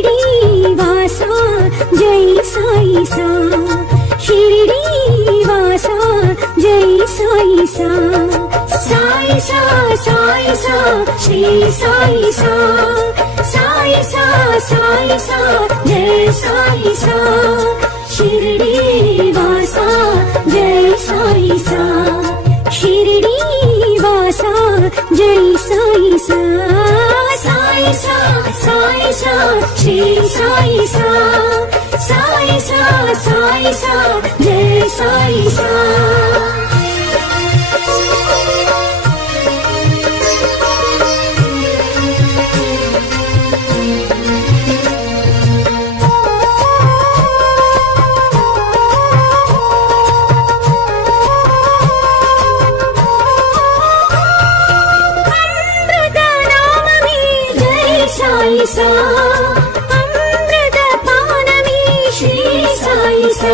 शिरडी वासा जय साई सा, शिरडी वासा जय साई सा, साई सा साई सा श्री साई सा, साई सा साई सा जय साई सा, शिरडी वासा जय साई सा, शिरडी वासा जय साई सा, साई सा साई सा श्री साई सा, साई सा जय साई सा। साई सा अमृत पान में श्री साई सा,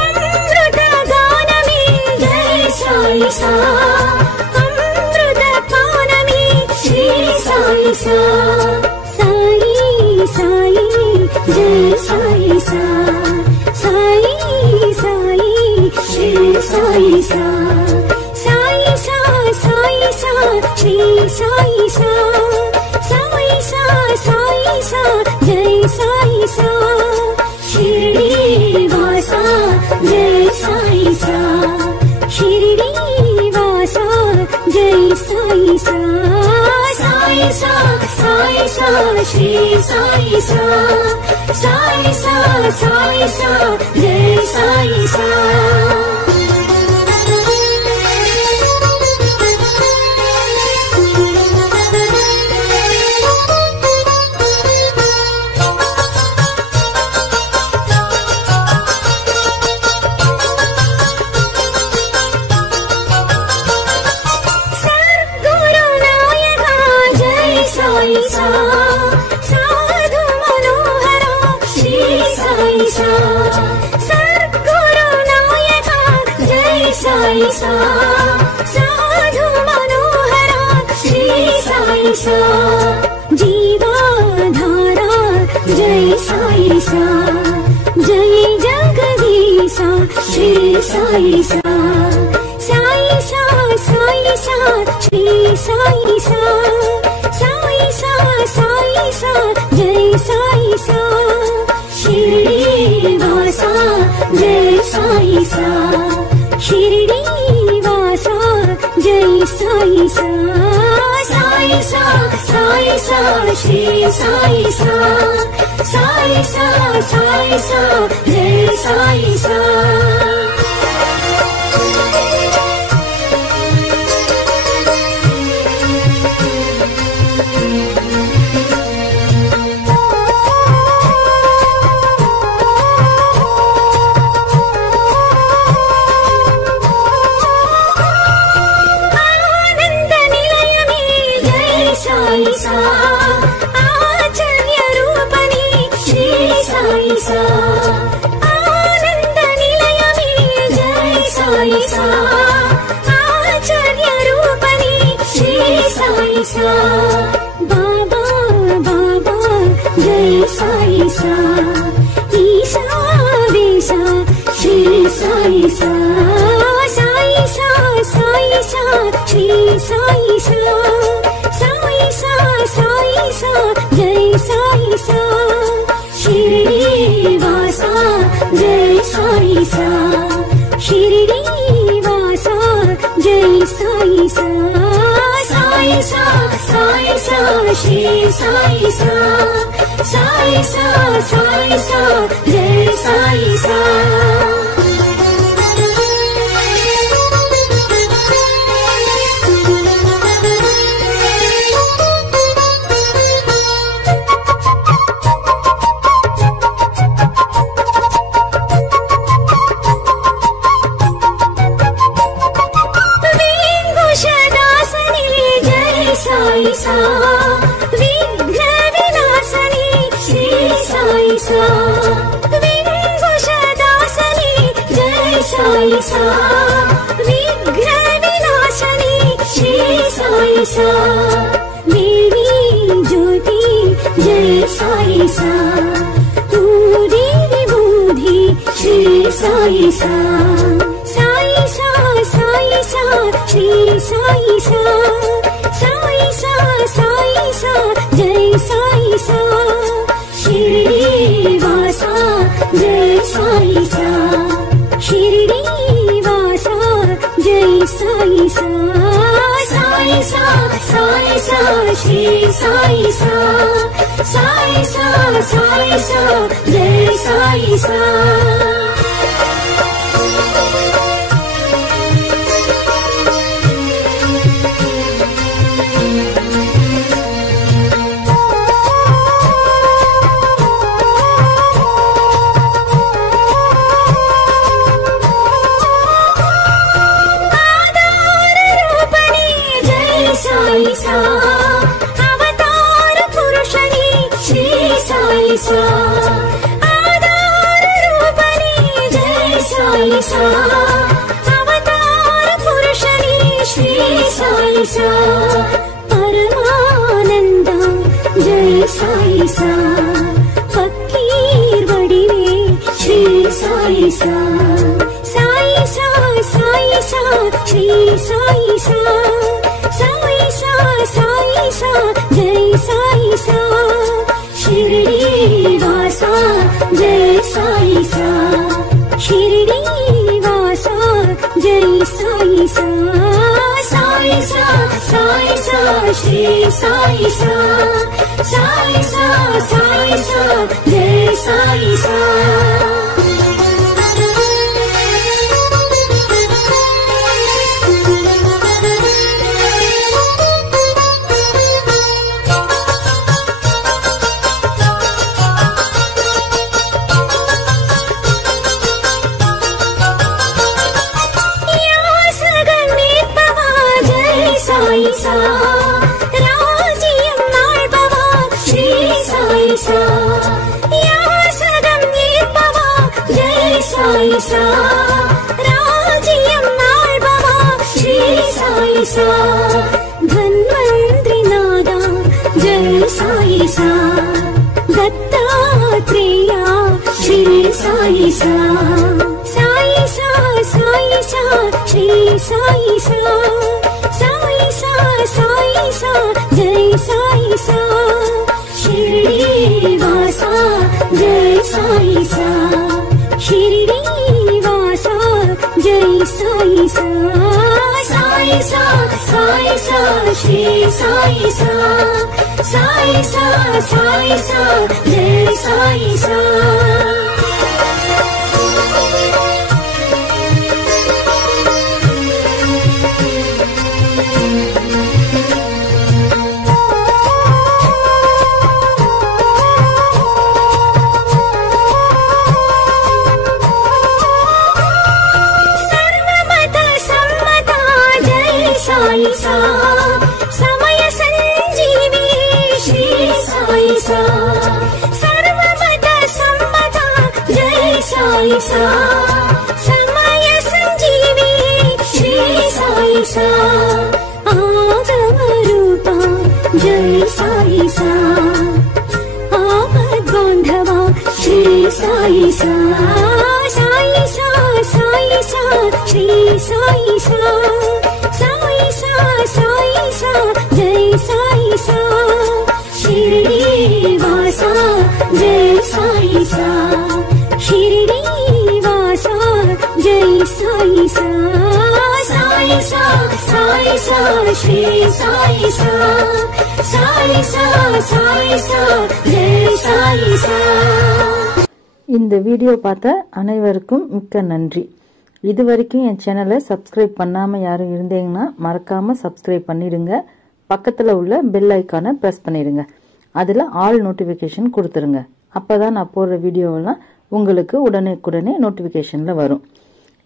अमृत गान में जय साई सा, अमृत पान में श्री साई सा, साई साई जय साई सा, साई साई श्री साई सा, साई सा श्री साई सा, साई सा जय साई सा, शिरडी वासा जय साई सा, शिरडी वासा जय साई सा, साई सा श्री साई सा, साई सा जय साई सा। साधु मनोहरा श्री साई सा, सद्गुरु नायका जय साई सा, साधु मनोहरा श्री साई सा, जीवाधारा जय साई सा, जय जगदीशा श्री साई सा, साई सा श्री साई सा, साई सा जय साई सा, शिरडी वासा जय साई सा, शिरडी वासा जय साई सा, साई सा श्री साई सा, साई सा जय साई सा। आचार्य रूपनी श्री साई सा, आनंद निलय में जय साई सा, आचार्य रूपनी श्री साई सा, बाबा बाबा जय साई सा, ईशा देशा श्री साई सा, साई सा श्री साई सा, साई सा जय साई सा, शिरडी वासा जय साई सा, शिरडी वासा जय साई सा, साई सा श्री साई सा, साई सा जय साई सा। साई सा विघ्न विनाशनी श्री साई सा, विघ्नदासनी जय साई सा, विघ्न विनाशनी श्री साई सा, देवी ज्योति जय साई साई सा साई सा साई सा श्री साई सा साई सा साई सा जय साई सा शिरडी वासा जय साई सा शिरडी वासा जय साई सा साई सा साई सा श्री साई सा साई सा साई सा जय साई सा अवतार पुरुषनी श्री साई सा आधार रूपनी जय साई सा अवतार पुरुषनी श्री साई सा परमानंद जय साई सा फकीर वडिवे श्री साई सा साई सा साई सा श्री साई सा साई सा साई सा जय साई सा शिरडी वासा जय साई सा शिरडी वासा जय साई सा साई सा साई सा श्री साई सा साई सा साई सा जय साई सा राजियम नाळ्बवा श्री साई सा या सदम निर्भवा जय साई सा राजियम नाळ्बवा श्री साई सा धन्वंतरि नादा जय साई सा दत्तात्रेया श्री साई सा साई सा साई सा श्री साई सा साई सा साई सा जय साई सा शिरडी वासा जय साई सा शिरडी वासा जय साई सा साई सा साई सा श्री साई सा साई सा साई सा जय साई सा साई सा समय संजीवी श्री साई सा सर्वमत सम्मता जय साई सा समय संजीवी श्री साई सा आगम रूपा जय साई सा आपद बांधवा श्री साई सा साई सा साई सा श्री साई सा साई सा साई सा जय साई सा शिरडी वासा जय साई सा शिरडी वासा जय साई सा साई सा साई सा श्री साई सा साई सा साई सा जय साई सा இந்த வீடியோ பார்த்த அனைவருக்கும் மிக்க நன்றி. இதுவரைக்கும் என் சேனலை சப்ஸ்கிரைப் பண்ணாம யாரும் இருந்தீங்கன்னா மறக்காம சப்ஸ்கிரைப் பண்ணிடுங்க. பக்கத்துல உள்ள பெல் ஐகானை பிரஸ் பண்ணிடுங்க. அதுல ஆல் நோட்டிபிகேஷன் கொடுத்துருங்க. அப்பதான் நான் போடுற வீடியோவெல்லாம் உங்களுக்கு உடனே நோட்டிபிகேஷன்ல வரும்.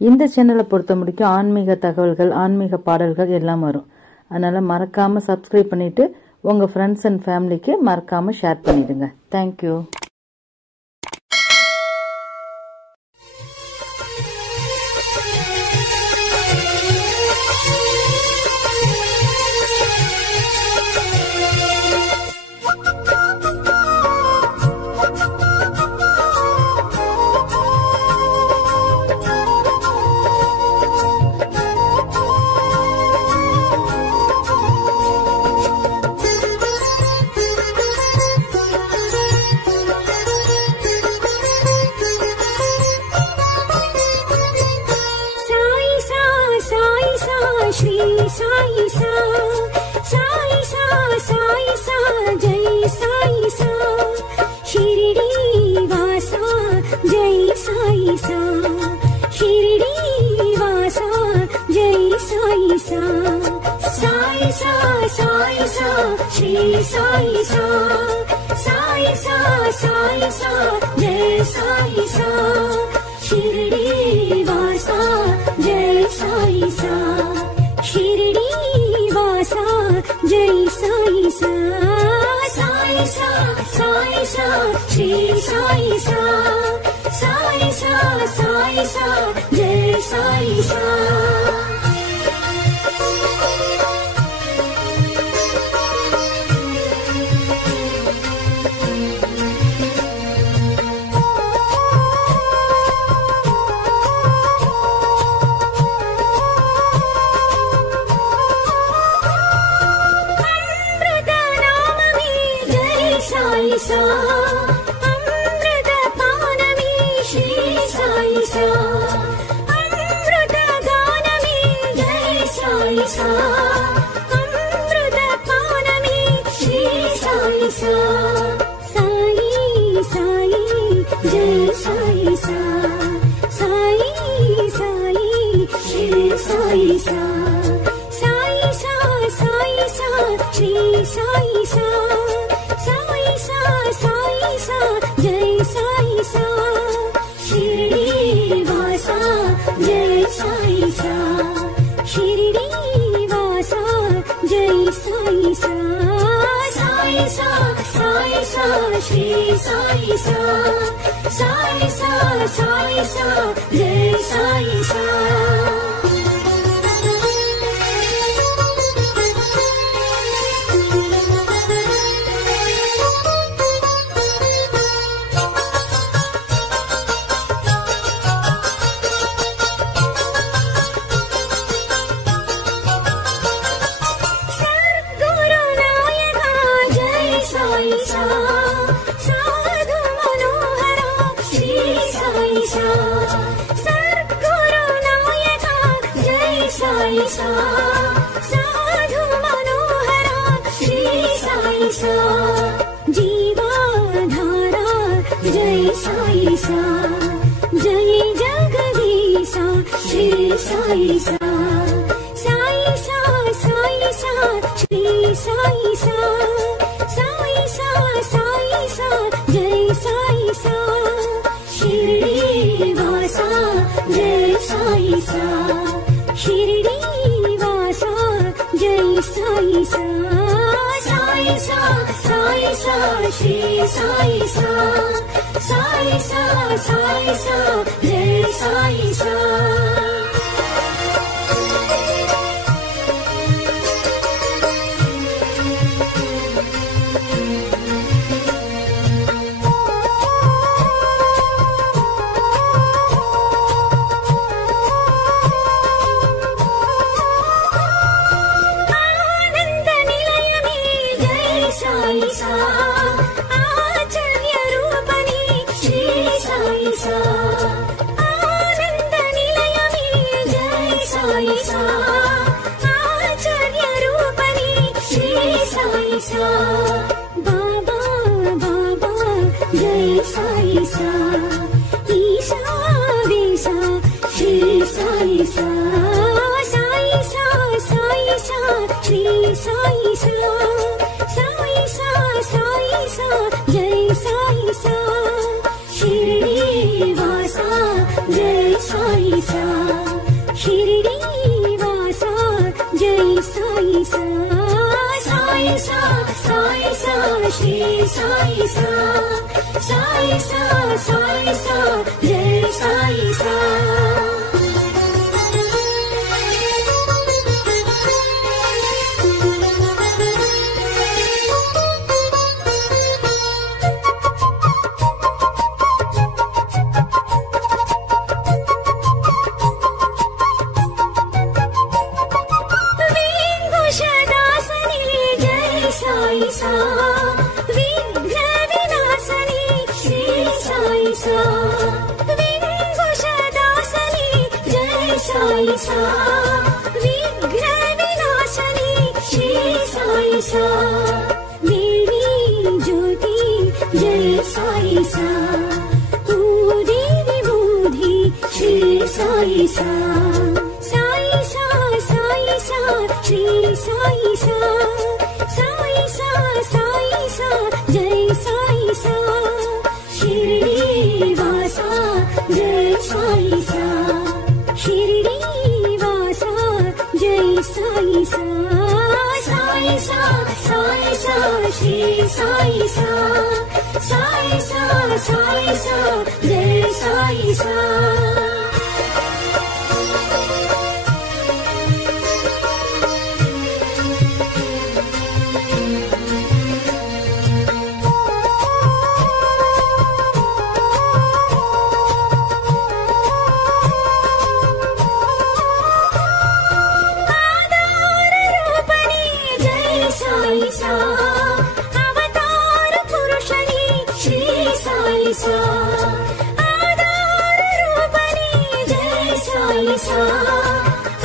இந்த சேனலை பொறுத்த முடிக்கும் ஆன்மீக தகவல்கள், ஆன்மீக பாடல்கள் எல்லாம் வரும். அதனால மறக்காம சப்ஸ்கிரைப் பண்ணிட்டு உங்க ஃப்ரெண்ட்ஸ் அண்ட் ஃபேமிலிக்கு மறக்காம ஷேர் பண்ணிடுங்க. தேங்க்யூ. साई सा साई सा साई सा जय साई सा शिरडी वासा जय साई सा शिरडी वासा जय साई सा साई सा साई सा श्री साई सा साई सा जय साई सा अमृत पान में श्री साई सा अमृत गान में जय साई सा अमृत पान में श्री साई सा साई साई जय साई सा साई साई श्री साई सा साई सा श्री साई सा साई सा जय साई सा शिरडी वासा जय साई सा शिरडी वासा जय साई सा साई सा श्री साई सा साई सा जय साई सा साधु मनोहरा श्री साई सा सद्गुरु नायका जय साई सा साधु मनोहरा श्री साई सा जीवाधारा जय साई सा जय जगदीशा श्री साई सा साई सा श्री साई सा साई सा जय साई सा शिरडी वासा जय साई सा शिरडी वासा जय साई सा साई सा श्री साई सा साई सा जय साई सा आचार्य रूपनी श्री साई सा आनंद निलय में जय साई सा आचार्य रूपनी श्री साई सा बाबा बाबा जय साई सा ईशा देशा श्री साई सा साई सा श्री साई सा साई सा जय साई सा शिरडी वासा जय साई सा शिरडी वासा जय साई सा साई सा श्री साई सा साई सा जय साई सा विघ्न विनाशनी श्री साई सा विघ्नदासनी जय साई सा विघ्न विनाशनी श्री साई सा मेरी ज्योति जय साई सा पूरी विभूति श्री साई सा साई सा श्री साई सा साई सा साई सा साई सा साई सा जय साई सा अवतार पुरुषनी श्री साई सा आधार रूपनी जय साई सा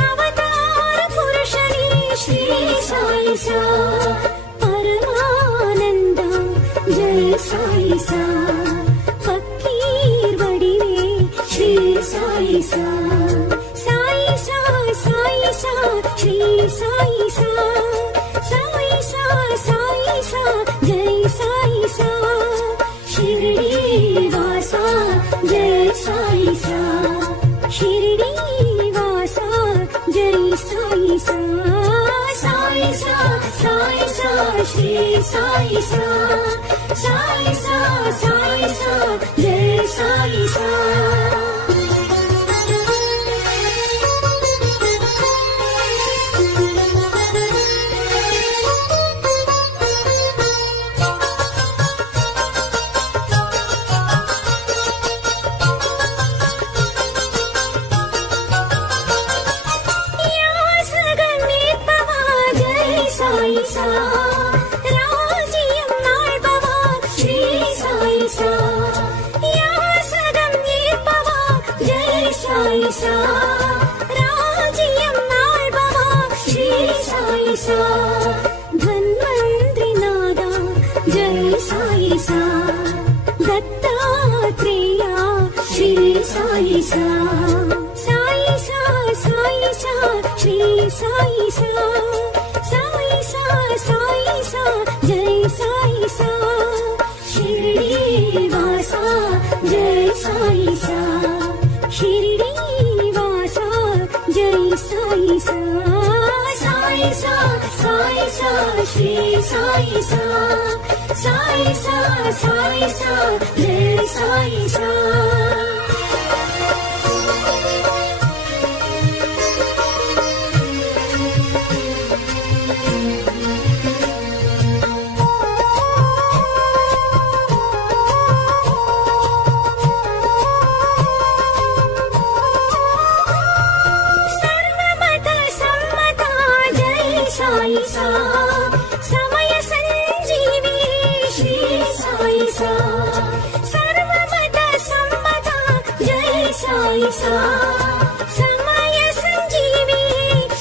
अवतार पुरुषनी श्री साई सा परमानंद जय साई सा फकीर वडिवे श्री साई सा साई सा साई सा श्री साई सा साई सा जय साई सा शिरडी वासा जय साई सा शिरडी वासा जय साई सा साई सा साई सा श्री साई सा साई सा जय साई सा राज्यं नाल्बवा श्री साई सा धन्वंतरि नादा जय साई सा दत्तात्रेया श्री साई सा साई सा साई सा श्री साई सा साई सा जय साई सा शिरडी वासा जय साई सा शिरडी वासा जय साई सा साई सा श्री साई सा साई सा जय साई सा समय संजीवी श्री साई सा सर्वमत सम्मता जय साई सा समय संजीवी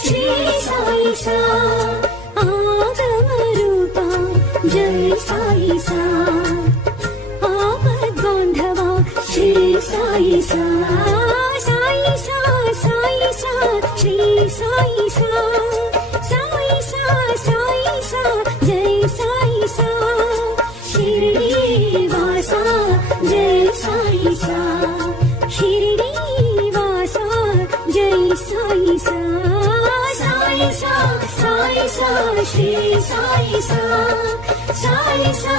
श्री साई सा आगम रूपा जय साई सा आपद बांधवा श्री साई सा साई सा श्री साई सा साई सा जय साई सा शिरडी वासा जय साई सा शिरडी वासा जय साई सा साई सा श्री साई सा साई सा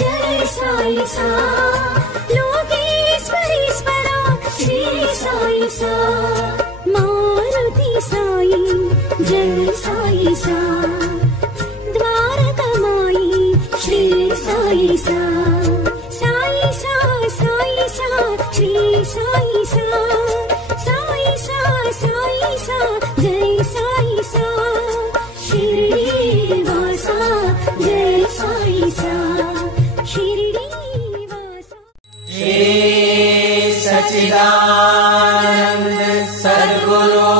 जय साई सा लोकेश्वरी स्मरा श्री साई सा मारुति साई जय साई सा द्वारकमाई श्री साई सा साई सा श्री साई सा साई सा जय साई सा शिरडी वासा जय साई सा सच्चिदानंद सद्गुरु